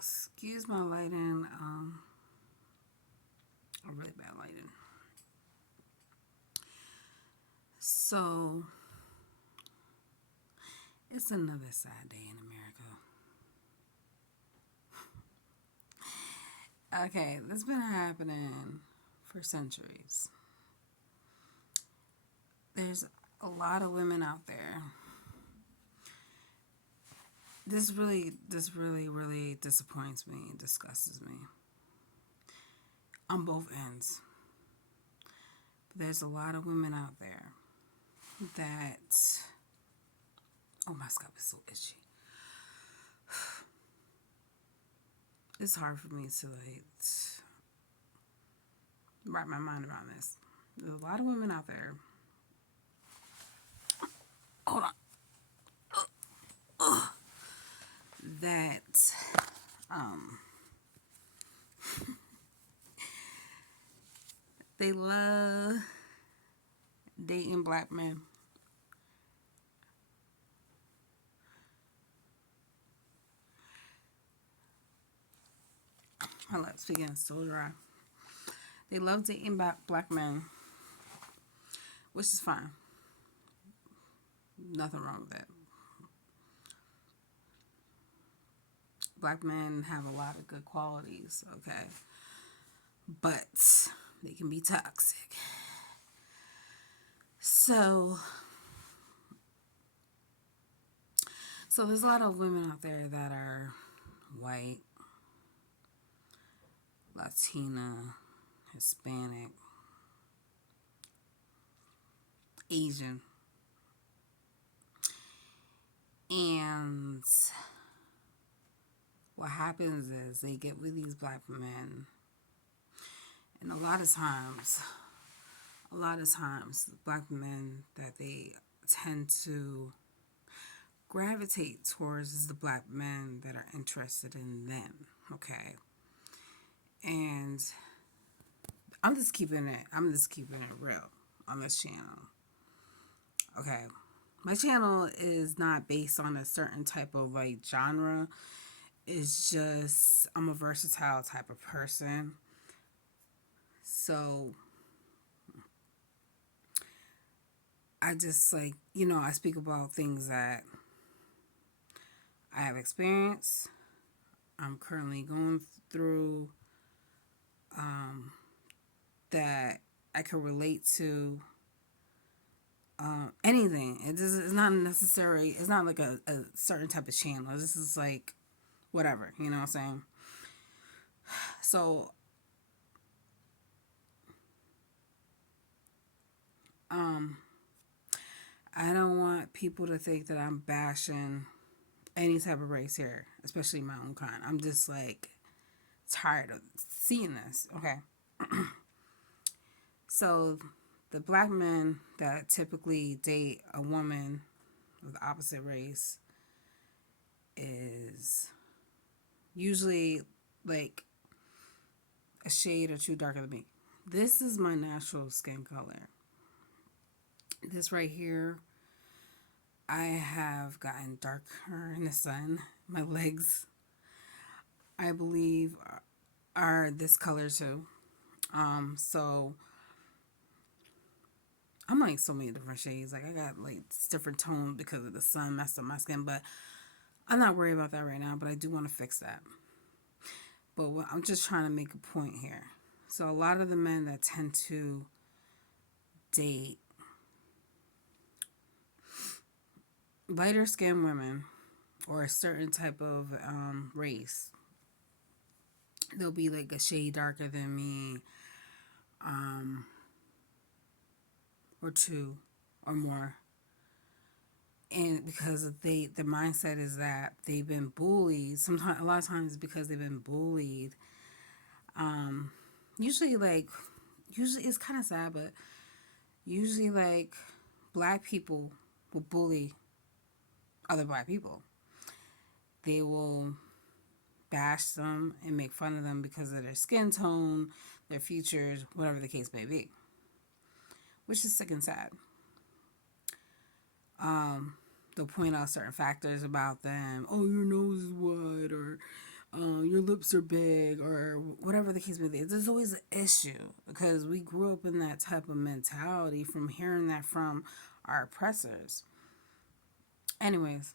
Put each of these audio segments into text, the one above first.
Excuse my lighting. A really bad lighting. So it's another sad day in America. Okay, this has been happening for centuries. There's a lot of women out there. This really disappoints me and disgusts me on both ends. But there's a lot of women out there that, oh, my scalp is so itchy. It's hard for me to wrap my mind around this. There's a lot of women out there. Hold on. That um they love dating black men. My lips begin so dry. They love dating black men, which is fine. Nothing wrong with that. Black men have a lot of good qualities, okay? But they can be toxic. So there's a lot of women out there that are white, Latina, Hispanic, Asian. And what happens is they get with these black men, and a lot of times, the black men that they tend to gravitate towards is the black men that are interested in them, okay? And I'm just keeping it real on this channel. Okay. My channel is not based on a certain type of genre. It's just I'm a versatile type of person. So I just I speak about things that I have experienced. I'm currently going through that I can relate to anything. It's not necessary. It's not like a certain type of channel. This is like whatever. You know what I'm saying? So I don't want people to think that I'm bashing any type of race here, especially my own kind. I'm just tired of seeing this. Okay. So the black men that typically date a woman of the opposite race is usually like a shade or two darker than me. This is my natural skin color. This right here, I have gotten darker in the sun. My legs, I believe, are this color too. So I'm like so many different shades. Like I got different tones because of the sun messed up my skin, but I'm not worried about that right now. But I do want to fix that. But I'm just trying to make a point here. So a lot of the men that tend to date lighter skinned women or a certain type of race, they'll be like a shade darker than me, or two or more. And because the mindset is that they've been bullied, sometimes a lot of times because they've been bullied. Usually usually it's kind of sad, but usually black people will bully other black people. They will bash them and make fun of them because of their skin tone, their features, whatever the case may be, which is sick and sad. They'll point out certain factors about them. Oh, your nose is wide, or your lips are big or whatever the case may be. There's always an issue because we grew up in that type of mentality from hearing that from our oppressors. Anyways,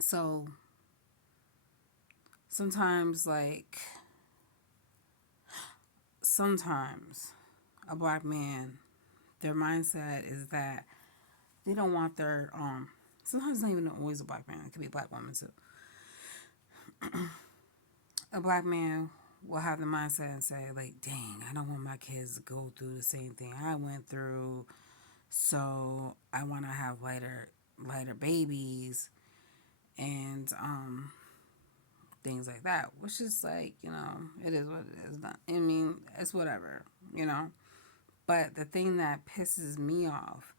so sometimes, sometimes a black man, their mindset is that they don't want their, sometimes it's not even always a black man, it could be a black woman too. A black man will have the mindset and say, like, dang, I don't want my kids to go through the same thing I went through, so I want to have lighter babies and things like that, which is like, it is what it is. I mean, it's whatever, you know. But the thing that pisses me off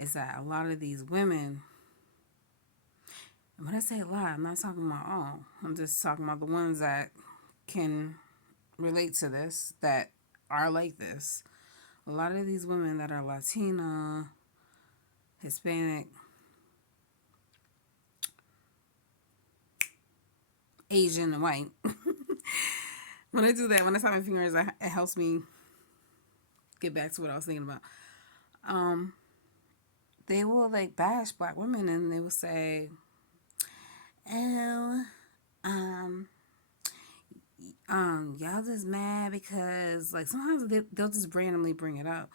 is that a lot of these women, and when I say a lot, I'm not talking about all. I'm just talking about the ones that can relate to this, that are like this. A lot of these women that are Latina, Hispanic, Asian, and white. When I do that, when I stop my fingers, it helps me get back to what I was thinking about. They will like bash black women and they will say, "Oh, um, y'all just mad because like sometimes they'll just randomly bring it up.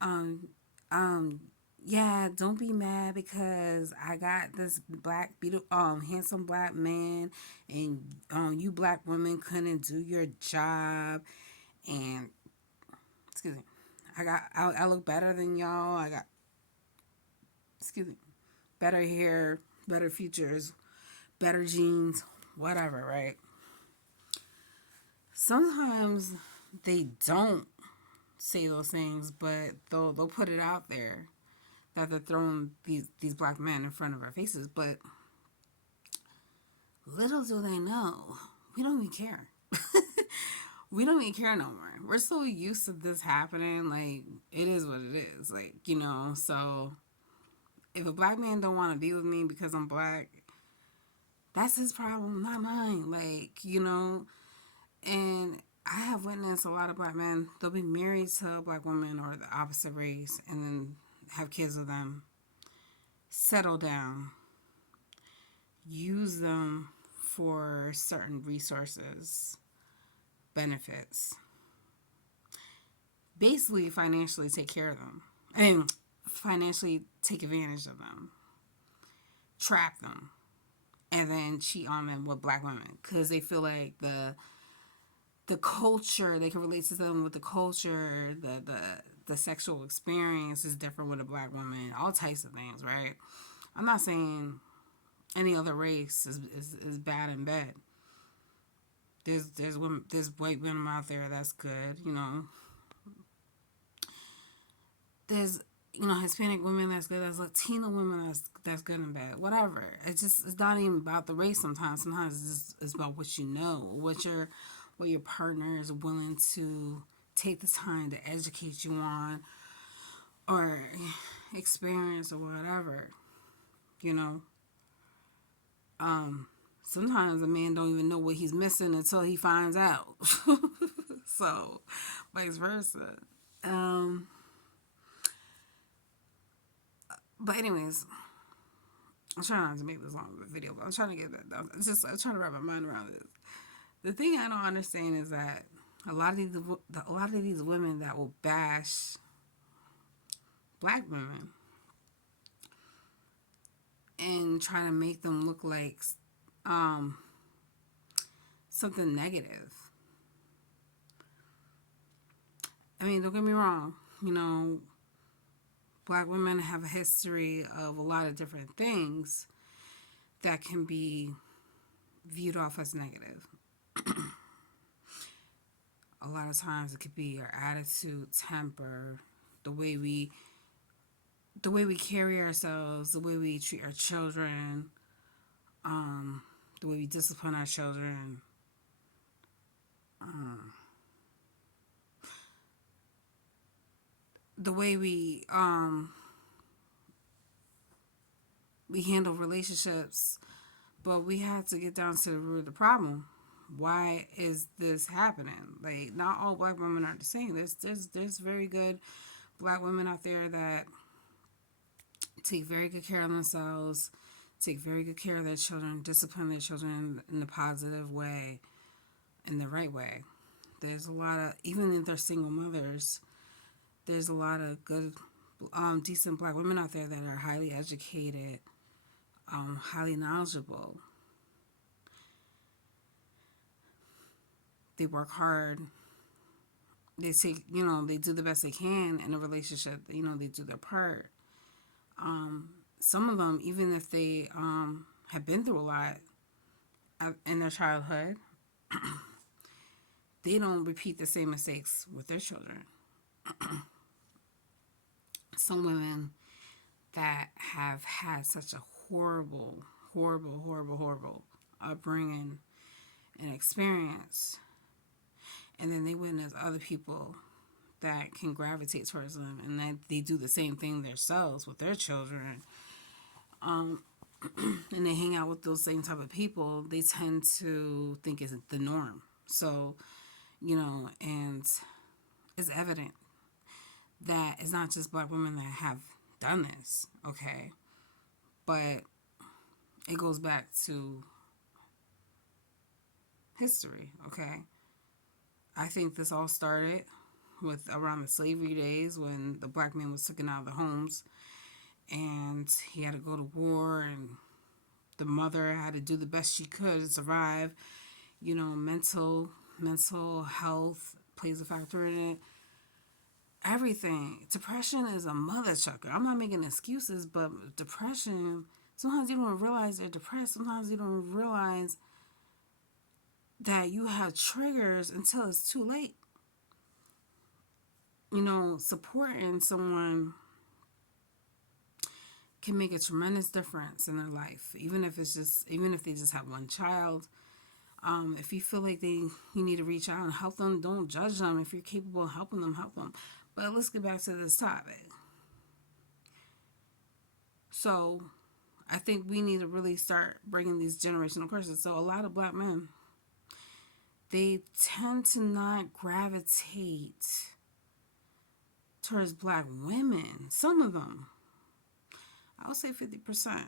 Um, um, yeah, don't be mad because I got this black beautiful handsome black man and you black women couldn't do your job and excuse me. I look better than y'all. I got excuse me. Better hair, better features, better jeans, whatever, right? Sometimes they don't say those things, but they'll put it out there that they're throwing these black men in front of our faces. But little do they know, we don't even care. We don't even care no more. We're so used to this happening. Like, it is what it is. Like, so if a black man don't want to be with me because I'm black, that's his problem, not mine. Like, and I have witnessed a lot of black men, they'll be married to a black woman or the opposite race and then have kids with them, settle down, use them for certain resources, benefits, basically financially take care of them. I mean, financially take advantage of them, trap them, and then cheat on them with black women because they feel like the culture, they can relate to them with the culture, the sexual experience is different with a black woman, all types of things, right? I'm not saying any other race is bad in bed. There's white women out there that's good, There's Hispanic women that's good, there's Latina women that's good and bad. Whatever. It's not even about the race sometimes. Sometimes it's about what you know, what your partner is willing to take the time to educate you on or experience or whatever, you know. Sometimes a man don't even know what he's missing until he finds out. So, vice versa. Um, but anyways, I'm trying not to make this long of a video, but I'm trying to get that done. I'm trying to wrap my mind around this. The thing I don't understand is that a lot of these women that will bash black women and try to make them look like something negative. I mean, don't get me wrong. Black women have a history of a lot of different things that can be viewed off as negative. A lot of times it could be our attitude, temper, the way we carry ourselves, the way we treat our children, the way we discipline our children, the way we handle relationships But we have to get down to the root of the problem. Why is this happening? Like, not all black women are the same. There's very good black women out there that take very good care of themselves, take very good care of their children, discipline their children in the positive way, in the right way. There's a lot of, even if they're single mothers, there's a lot of good, decent black women out there that are highly educated, highly knowledgeable. They work hard. They take, they do the best they can in a relationship. They do their part. Some of them, even if they have been through a lot in their childhood, they don't repeat the same mistakes with their children. Some women that have had such a horrible, horrible, horrible, horrible upbringing and experience, and then they witness other people that can gravitate towards them, and that they do the same thing themselves with their children, and they hang out with those same type of people, they tend to think it's the norm. So, and it's evident that it's not just black women that have done this, okay? But it goes back to history, okay? I think this all started with around the slavery days when the black man was taken out of the homes and he had to go to war, and the mother had to do the best she could to survive. Mental health plays a factor in it. Everything. Depression is a mother chucker. I'm not making excuses, but depression, sometimes you don't realize they're depressed. Sometimes you don't realize that you have triggers until it's too late. Supporting someone can make a tremendous difference in their life, even if they just have one child. If you feel like you need to reach out and help them, don't judge them. If you're capable of helping them, help them. But let's get back to this topic. So I think we need to really start bringing these generational curses. So a lot of black men, they tend to not gravitate towards black women. Some of them, I would say 50%.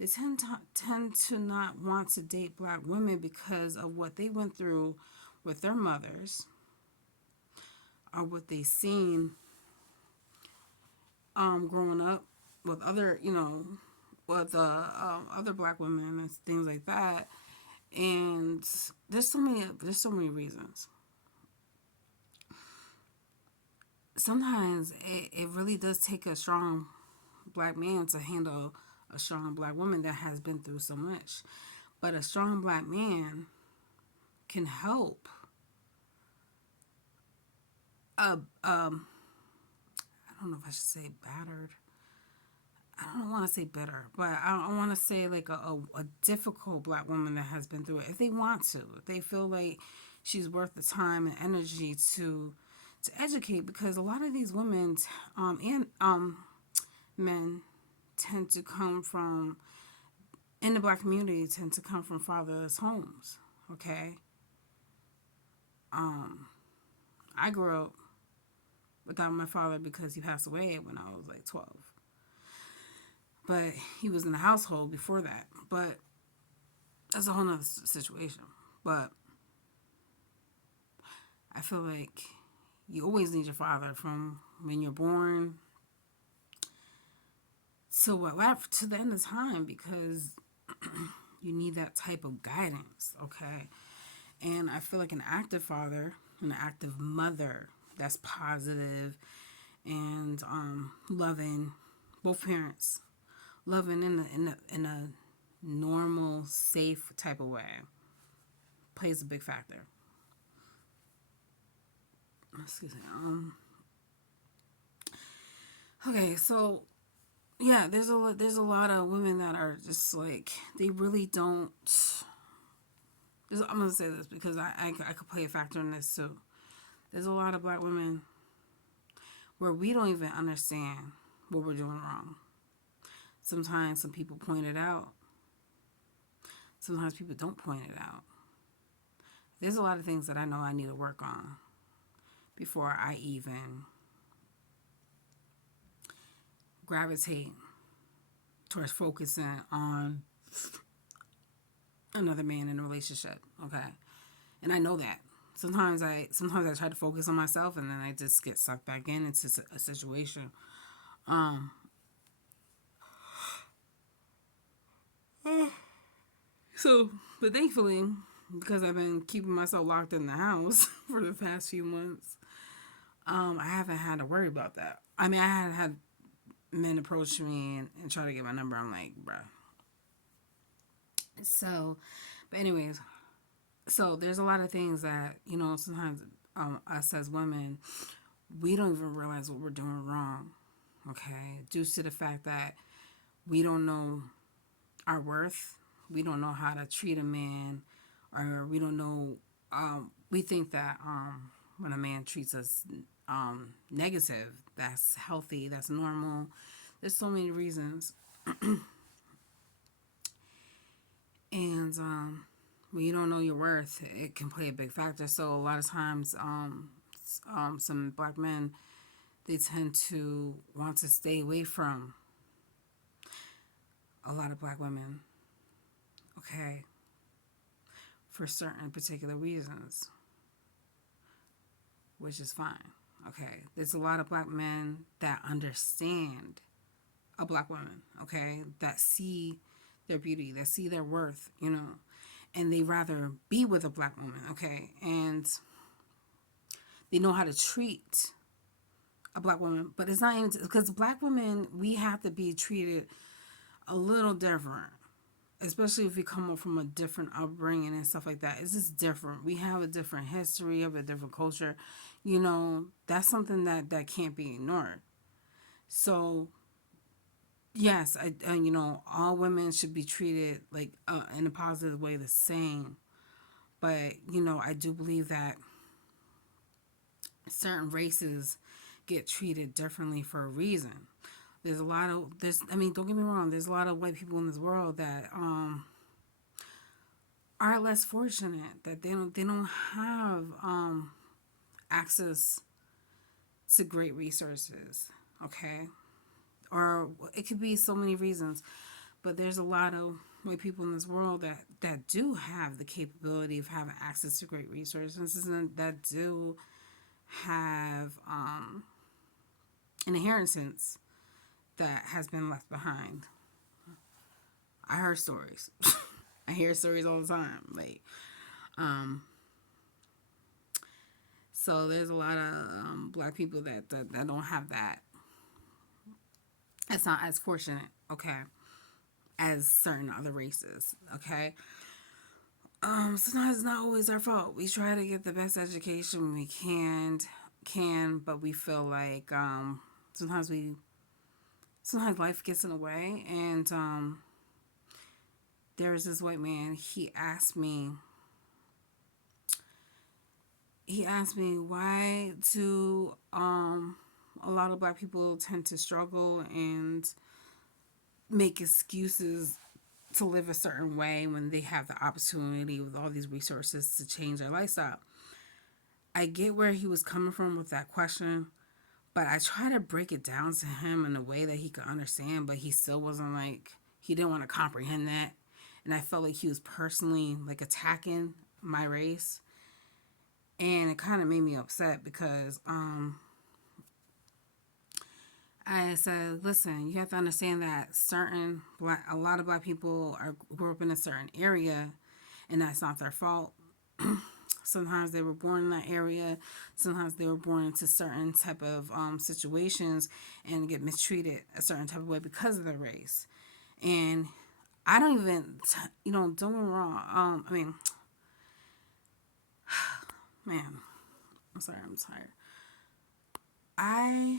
They tend to not want to date black women because of what they went through with their mothers, or what they seen growing up with other, with other black women and things like that. And there's so many reasons. Sometimes it really does take a strong black man to handle a strong black woman that has been through so much. But a strong black man can help I don't know if I should say battered. I don't want to say bitter, but I want to say like a difficult black woman that has been through it. If they want to, if they feel like she's worth the time and energy to educate, because a lot of these women and men tend to come from, in the black community, tend to come from fatherless homes. Okay. I grew up without my father because he passed away when I was like 12. But he was in the household before that. But that's a whole nother situation. But I feel like you always need your father from when you're born to the end of time, because you need that type of guidance, okay? And I feel like an active father, an active mother that's positive and loving, both parents, loving in a normal, safe type of way, plays a big factor. Excuse me. Okay, so yeah, there's a lot of women that are just like, they really don't. I'm gonna say this because I could play a factor in this too. There's a lot of black women where we don't even understand what we're doing wrong. Sometimes some people point it out, sometimes people don't point it out. There's a lot of things that I know I need to work on before I even gravitate towards focusing on another man in a relationship. Okay. And I know that. Sometimes I try to focus on myself and then I just get sucked back into a situation. Um so but thankfully, because I've been keeping myself locked in the house for the past few months, I haven't had to worry about that. I mean, I had men approach me and try to get my number. I'm like, bruh. So, but anyways, so there's a lot of things that, sometimes us as women, we don't even realize what we're doing wrong. Okay, due to the fact that we don't know our worth, we don't know how to treat a man, or we don't know. We think that when a man treats us negative, that's healthy, that's normal. There's so many reasons, and when you don't know your worth, it can play a big factor. So a lot of times, some black men, they tend to want to stay away from a lot of black women, okay, for certain particular reasons, which is fine, okay. There's a lot of black men that understand a black woman, okay, that see their beauty, that see their worth, and they rather be with a black woman, okay, and they know how to treat a black woman, but it's not even because black women, we have to be treated a little different, especially if we come up from a different upbringing and stuff like that. It's just different. We have a different history, of a different culture. That's something that can't be ignored. So, yes, all women should be treated like in a positive way, the same. But I do believe that certain races get treated differently for a reason. Don't get me wrong, there's a lot of white people in this world that are less fortunate, that they don't have access to great resources, okay? Or it could be so many reasons, but there's a lot of white people in this world that do have the capability of having access to great resources, and that do have an inheritance that has been left behind. I heard stories. I hear stories all the time. So there's a lot of black people that don't have that. It's not as fortunate, okay, as certain other races, okay. Sometimes it's not always our fault. We try to get the best education we can, but we feel like sometimes life gets in the way. And there was this white man. He asked me why do a lot of black people tend to struggle and make excuses to live a certain way when they have the opportunity with all these resources to change their lifestyle. I get where he was coming from with that question, but I try to break it down to him in a way that he could understand, but he still wasn't he didn't want to comprehend that. And I felt like he was personally attacking my race. And it kind of made me upset because I said, listen, you have to understand that a lot of black people grew up in a certain area, and that's not their fault. Sometimes they were born in that area. Sometimes they were born into certain type of situations and get mistreated a certain type of way because of their race. And I don't even, don't get me wrong. Man, I'm sorry, I'm tired. I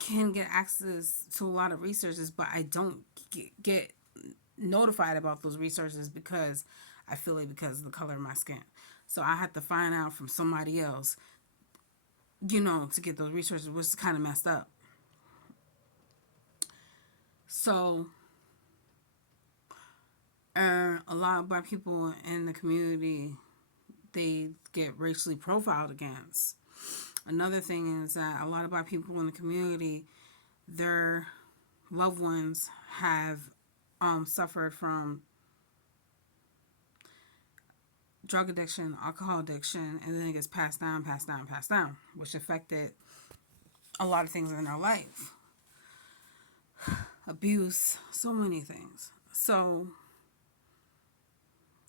can get access to a lot of resources, but I don't get notified about those resources because of the color of my skin. So I have to find out from somebody else, to get those resources, which is kind of messed up. So A lot of black people in the community, they get racially profiled against. Another thing is that a lot of black people in the community, their loved ones have suffered from drug addiction, alcohol addiction, and then it gets passed down, passed down, passed down, which affected a lot of things in their life. Abuse, so many things. So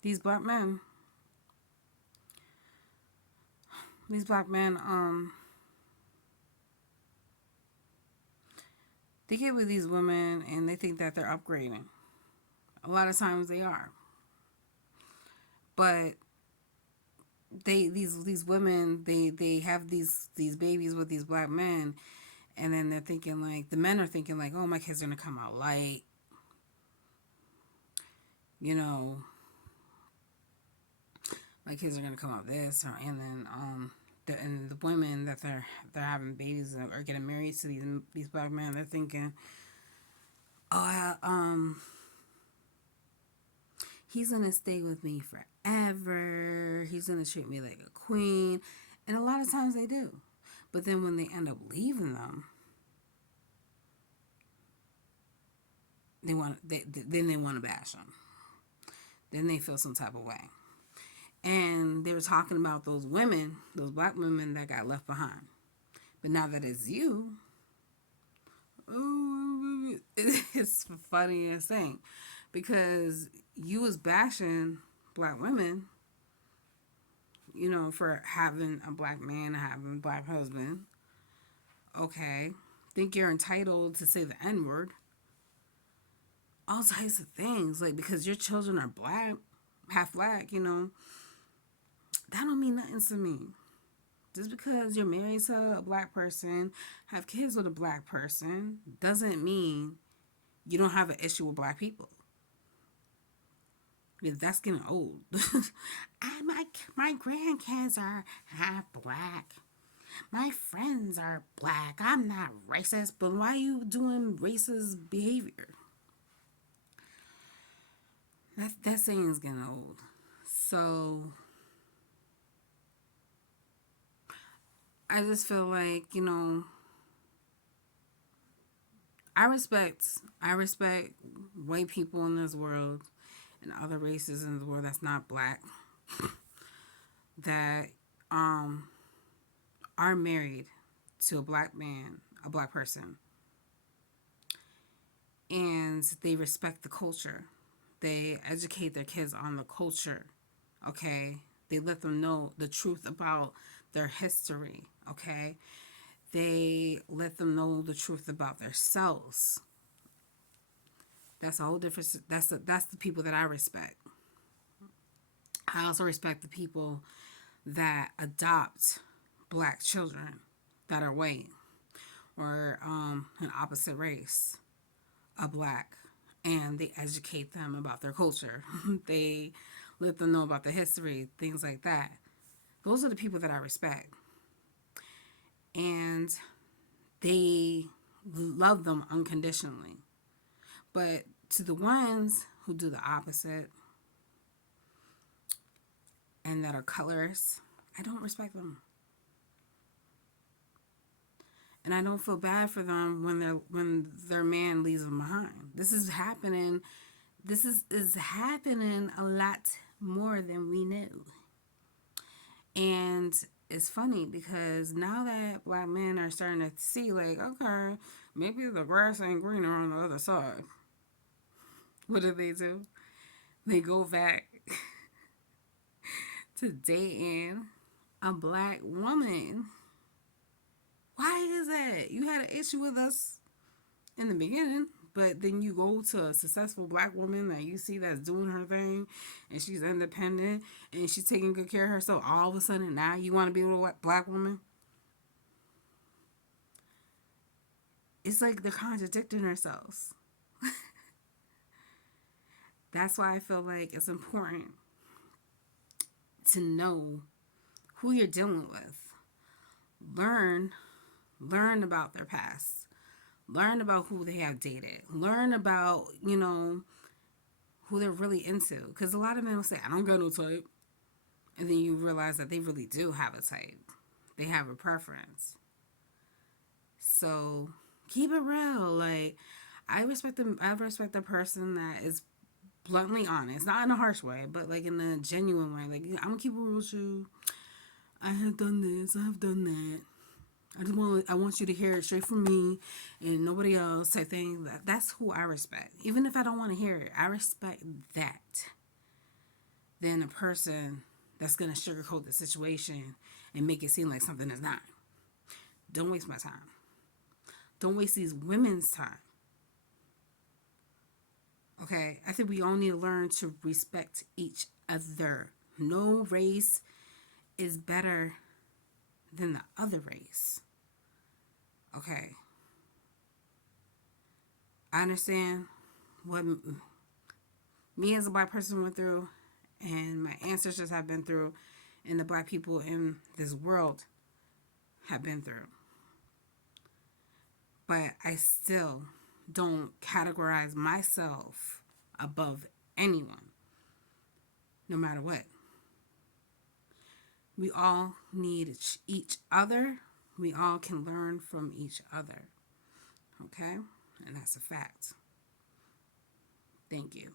these black men, they get with these women and they think that they're upgrading. A lot of times they are. But these women, they have these babies with these black men, and then they're thinking like, the men are thinking like, oh, my kids are gonna come out light, you know, my kids are gonna come out this, and then the women that they're having babies or getting married to these black men, they're thinking, oh, he's gonna stay with me forever. He's gonna treat me like a queen, and a lot of times they do. But then when they end up leaving them, then they want to bash them. Then they feel some type of way. And they were talking about those women, those black women that got left behind. But now that it's you, it's the funniest thing. Because you was bashing black women, you know, for having a black man, having a black husband. Okay. Think you're entitled to say the N-word. All types of things. Like, because your children are black, half black, you know, that don't mean nothing to me. Just because you're married to a black person, have kids with a black person, doesn't mean you don't have an issue with black people. Because that's getting old. My grandkids are half black. My friends are black. I'm not racist, but why are you doing racist behavior? That saying is getting old. So I just feel like, you know, I respect white people in this world and other races in the world that's not black that are married to a black man, a black person, and they respect the culture. They educate their kids on the culture, okay? They let them know the truth about their history, okay? They let them know the truth about themselves. That's a whole different. That's the people that I respect. I also respect the people that adopt black children that are white or an opposite race, a black, and they educate them about their culture. They let them know about the history, things like that. Those are the people that I respect. And they love them unconditionally. But to the ones who do the opposite and that are colors, I don't respect them. And I don't feel bad for them when their man leaves them behind. This is happening. This is happening a lot more than we knew. And it's funny because now that black men are starting to see, like, okay, maybe the grass ain't greener on the other side. What do? They go back to dating a black woman. Why is that? You had an issue with us in the beginning, but then you go to a successful black woman that you see that's doing her thing and she's independent and she's taking good care of herself. All of a sudden now you want to be with a black woman? It's like they're contradicting themselves. That's why I feel like it's important to know who you're dealing with. Learn about their past. Learn about who they have dated. Learn about, you know, who they're really into. Because a lot of men will say, I don't got no type. And then you realize that they really do have a type. They have a preference. So keep it real. Like, I respect them. I respect the person that is bluntly honest, not in a harsh way, but like in a genuine way. Like, I'm gonna keep it real with you. I have done this. I have done that. I want you to hear it straight from me and nobody else type thing. That's who I respect. Even if I don't want to hear it, I respect that. Than a person that's gonna sugarcoat the situation and make it seem like something is not. Don't waste my time. Don't waste these women's time. Okay? I think we all need to learn to respect each other. No race is better than the other race. Okay? I understand what me as a black person went through and my ancestors have been through and the black people in this world have been through. But I still don't categorize myself above anyone, no matter what. We all need each other. We all can learn from each other. Okay? And that's a fact. Thank you.